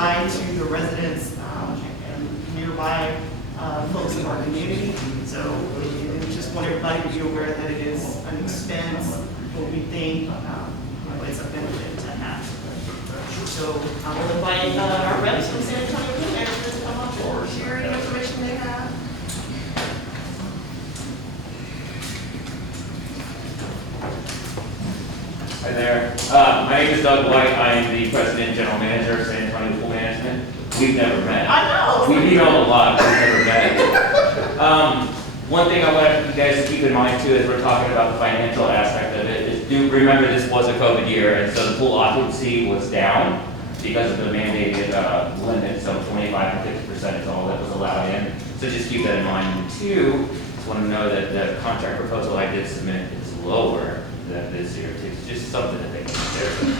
provide to the residents and nearby folks in our community. So we just want everybody to be aware that it is an expense, but we think it's a benefit to have. So I will invite our reps from San Antonio Pool Management to come up for sharing information they have. Hi there. My name is Doug White. I am the President and General Manager of San Antonio Pool Management. We've never met. I know. We meet on a lot, but we've never met. One thing I want you guys to keep in mind too, as we're talking about the financial aspect of it, is do remember this was a COVID year, and so the pool occupancy was down because of the mandated limit, so 25 to 50% is all that was allowed in. So just keep that in mind. And two, just want to know that the contract proposal I did submit is lower than this year. It's just something that they can consider.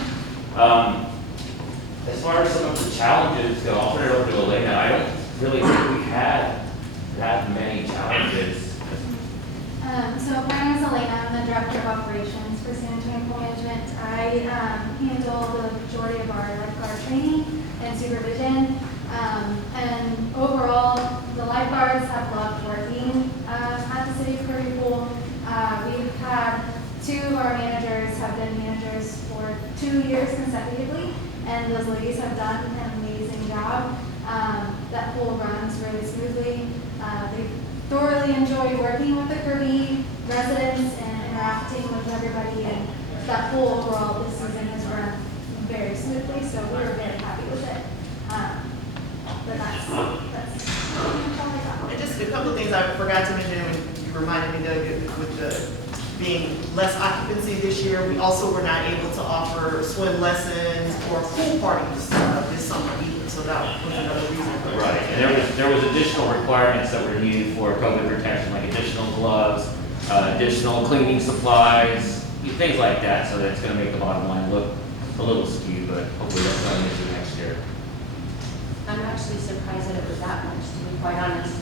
As far as some of the challenges go, I'll turn it over to Elena. I don't really think we had that many challenges. So my name is Elena. I'm the Director of Operations for San Antonio Pool Management. I handle the majority of our lifeguard training and supervision. And overall, the lifeguards have loved working at the City of Kirby Pool. We've had two of our managers have been managers for 2 years consecutively, and those ladies have done an amazing job. That pool runs really smoothly. They thoroughly enjoy working with the Kirby residents and interacting with everybody, and that pool overall this season has run very smoothly, so we're very happy with it. But that's all I got. And just a couple of things I forgot to mention when you reminded me, Doug, with the being less occupancy this year, we also were not able to offer swim lessons or pool parties this summer either. So that was another reason. Right, and there was additional requirements that were needed for COVID protection, like additional gloves, additional cleaning supplies, things like that. So that's going to make the bottom line look a little skewed, but hopefully that's not an issue next year. I'm actually surprised that it was that much, to be quite honest.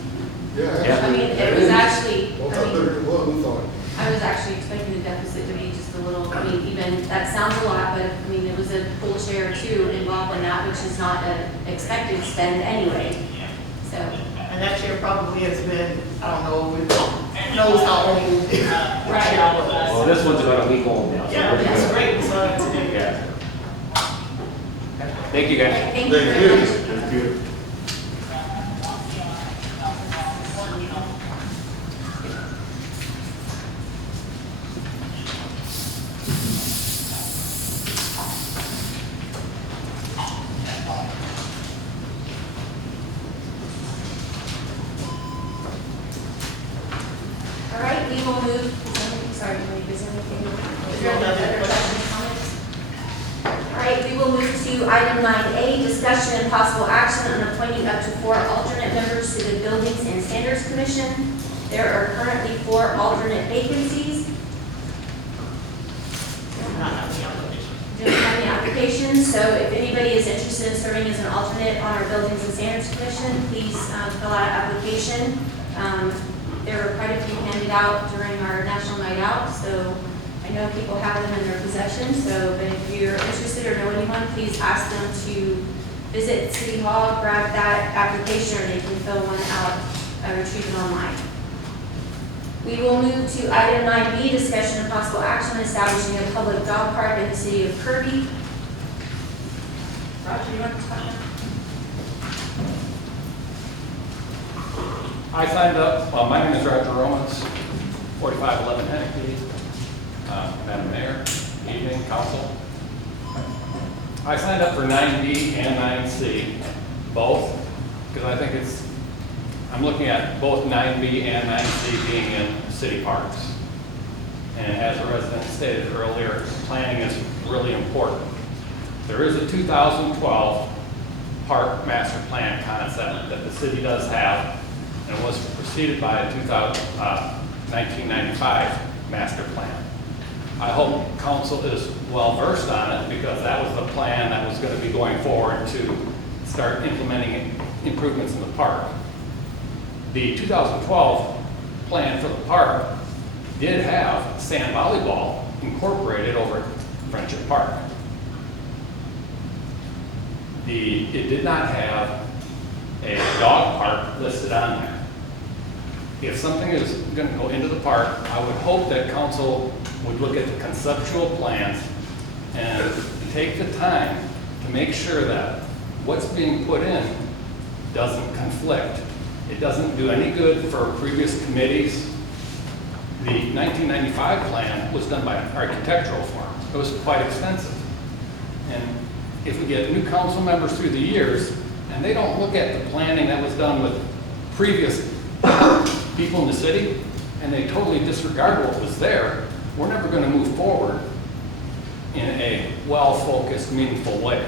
Yeah. I mean, it was actually, Well, how better it was, we thought. I was actually expecting the deficit to be just a little, I mean, even, that sounds a lot, but I mean, it was a full share or two involved in that, which is not an expected spend anyway, so. And that chair probably has been, I don't know, knows how old. Right. Well, this one's about a week old now. So Yeah, we're that's good. great. So today. Yeah. Thank you, guys. Thank you very much. Thank you. All right, we will move, is there anything, is there any other questions, comments? All right, we will move to item 9A, discussion and possible action on appointing up to 4 alternate members to the Buildings and Standards Commission. There are currently 4 alternate vacancies. Not having the application. Don't have any applications, so if anybody is interested in serving as an alternate on our Buildings and Standards Commission, please fill out an application. There were quite a few handed out during our National Night Out, so I know people have them in their possession, so but if you're interested or know anyone, please ask them to visit City Hall, grab that application, or they can fill one out, retrieve it online. We will move to item 9B, discussion and possible action on establishing a public dog park in the city of Kirby. Roger, you want to talk now? I signed up, my name is Roger Romans, 4511 Henneke, Madam Mayor, evening, council. I signed up for 9B and 9C, both, because I think I'm looking at both 9B and 9C being in city parks. And as a resident stated earlier, planning is really important. There is a 2012 park master plan concept that the city does have, and was preceded by a 1995 master plan. I hope council is well versed on it, because that was the plan that was going to be going forward to start implementing improvements in the park. The 2012 plan for the park did have sand volleyball incorporated over Friendship Park. It did not have a dog park listed on there. If something is going to go into the park, I would hope that council would look at the conceptual plans and take the time to make sure that what's being put in doesn't conflict. It doesn't do any good for previous committees. The 1995 plan was done by an architectural firm. It was quite extensive. And if we get new council members through the years, and they don't look at the planning that was done with previous people in the city, and they totally disregard what was there, we're never going to move forward in a well-focused, meaningful way.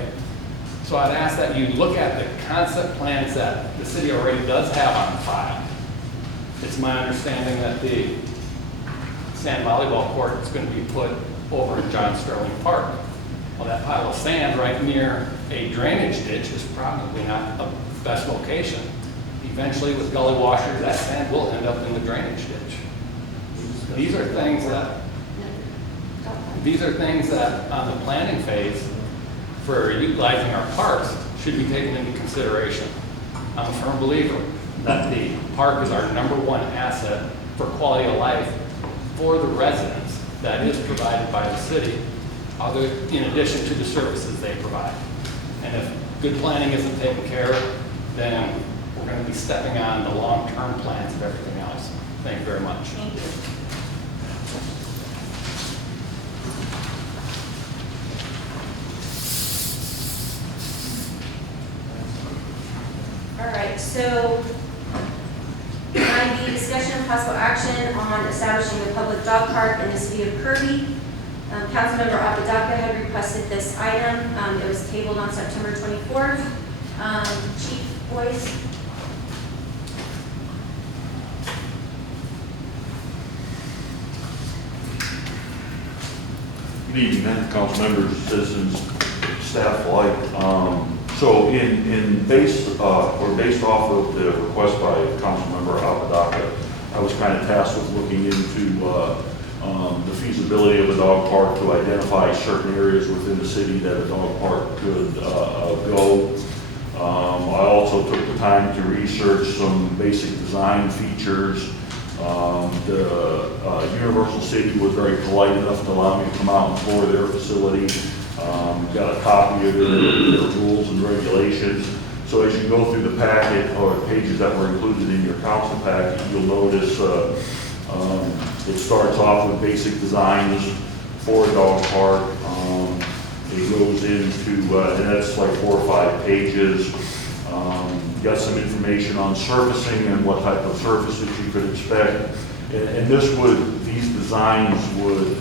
So I'd ask that you look at the concept plans that the city already does have on file. It's my understanding that the sand volleyball court is going to be put over in John Sterling Park. Well, that pile of sand right near a drainage ditch is probably not the best location. Eventually, with gully washers, that sand will end up in the drainage ditch. These are things that on the planning phase for utilizing our parks should be taken into consideration. I'm a firm believer that the park is our #1 asset for quality of life for the residents that is provided by the city, in addition to the services they provide. And if good planning isn't taken care of, then we're going to be stepping on the long-term plans of everything else. Thank you very much. Thank you. All right, so 9B, discussion and possible action on establishing a public dog park in the city of Kirby. Councilmember Apodaca had requested this item. It was tabled on September 24th. Chief Boyce. Good evening, council members, citizens, staff alike. So based off of the request by Councilmember Apodaca, I was kind of tasked with looking into the feasibility of a dog park to identify certain areas within the city that a dog park could go. I also took the time to research some basic design features. The Universal City was very polite enough to allow me to come out and tour their facility. Got a copy of their rules and regulations. So as you go through the packet or pages that were included in your council packet, you'll notice it starts off with basic designs for a dog park. It goes into, and that's like 4 or 5 pages. Got some information on surfacing and what type of surfaces you could expect. And these designs would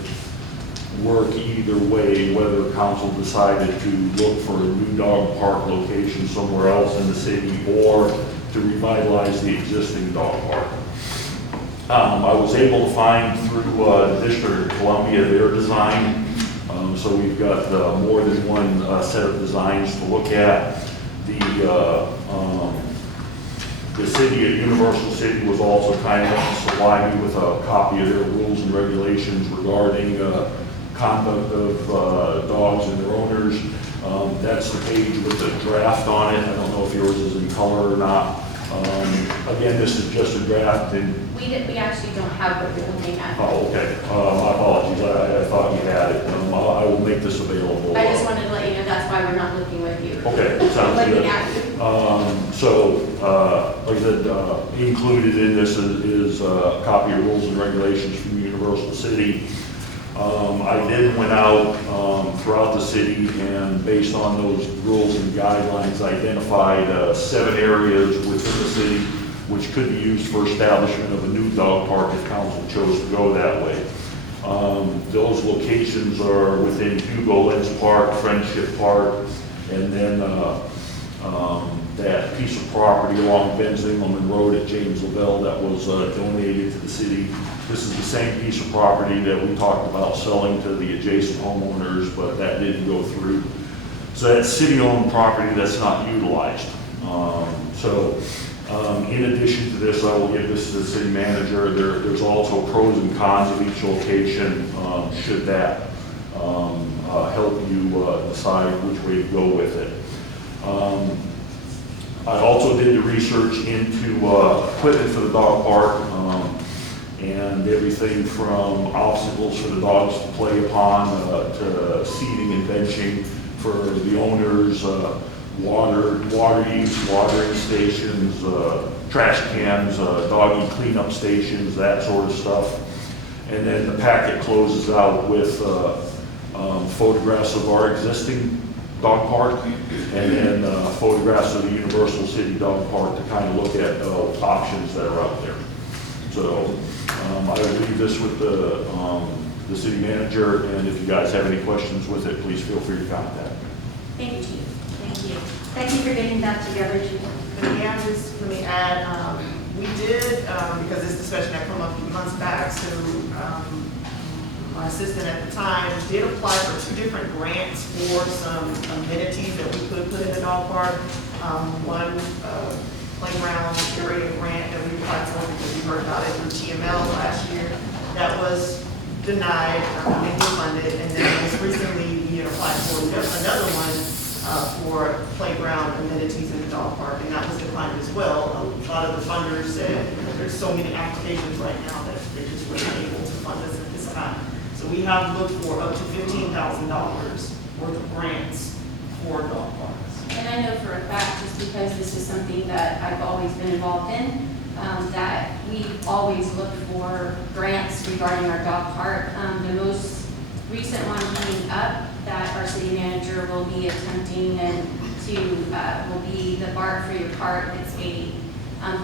work either way, whether council decided to look for a new dog park location somewhere else in the city or to revitalize the existing dog park. I was able to find through the District of Columbia their design. So we've got more than one set of designs to look at. The city at Universal City was also kind enough to supply me with a copy of their rules and regulations regarding conduct of dogs and their owners. That's the page with the draft on it. I don't know if yours is in color or not. Again, this is just a draft. We actually don't have what you're looking at. Oh, okay. My apologies. I thought you had it. I will make this available. I just wanted to let you know that's why we're not looking with you. Okay, sounds Looking good. at you. Like I said, included in this is a copy of rules and regulations from Universal City. I then went out throughout the city and based on those rules and guidelines, identified 7 areas within the city which could be used for establishment of a new dog park if council chose to go that way. Those locations are within Hugo Lenz Park, Friendship Park, and then that piece of property along Ben Zingelman Road at James Lavelle that was donated to the city. This is the same piece of property that we talked about selling to the adjacent homeowners, but that didn't go through. So that's city-owned property that's not utilized. In addition to this, I will give this to the city manager. There's also pros and cons of each location, should that help you decide which way to go with it. I also did the research into equipment for the dog park, and everything from obstacles for the dogs to play upon, to seating and benching for the owners, water use, watering stations, trash cans, doggy cleanup stations, that sort of stuff. And then the packet closes out with photographs of our existing dog park, and then photographs of the Universal City Dog Park to kind of look at options that are out there. So I will leave this with the city manager, and if you guys have any questions with it, please feel free to contact me. Thank you, Chief. Thank you. Thank you for getting that together, Chief. Let me add, we did, because this discussion had come up months back, so my assistant at the time did apply for 2 different grants for some amenities that we could put in the dog park. One playground area grant that we applied for because we heard about it through TML last year. That was denied, and funded, and then most recently we had applied for another one for playground amenities in the dog park, and that was declined as well. A lot of the funders said there's so many applications right now that they just weren't able to fund us at this time. So we have looked for up to $15,000 worth of grants for dog parks. And I know for a fact, just because this is something that I've always been involved in, that we always look for grants regarding our dog park. The most recent one coming up that our city manager will be attempting and will be the Bark for Your Park. It's a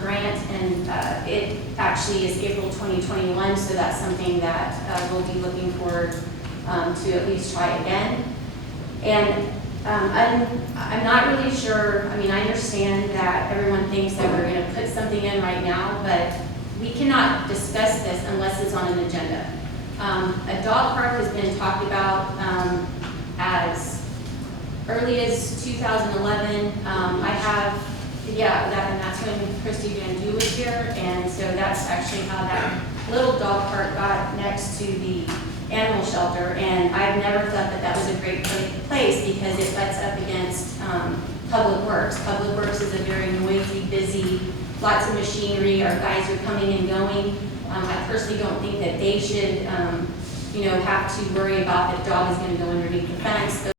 grant, and it actually is April 2021, so that's something that we'll be looking forward to at least try again. And I'm not really sure, I mean, I understand that everyone thinks that we're going to put something in right now, but we cannot discuss this unless it's on an agenda. A dog park has been talked about as early as 2011. And that's when Christy Van Du was here, and so that's actually how that little dog park got next to the animal shelter, and I've never thought that that was a great place because it butts up against Public Works. Public Works is a very noisy, busy, lots of machinery, our guys are coming and going. I personally don't think that they should, have to worry about if the dog is going to go underneath the fence.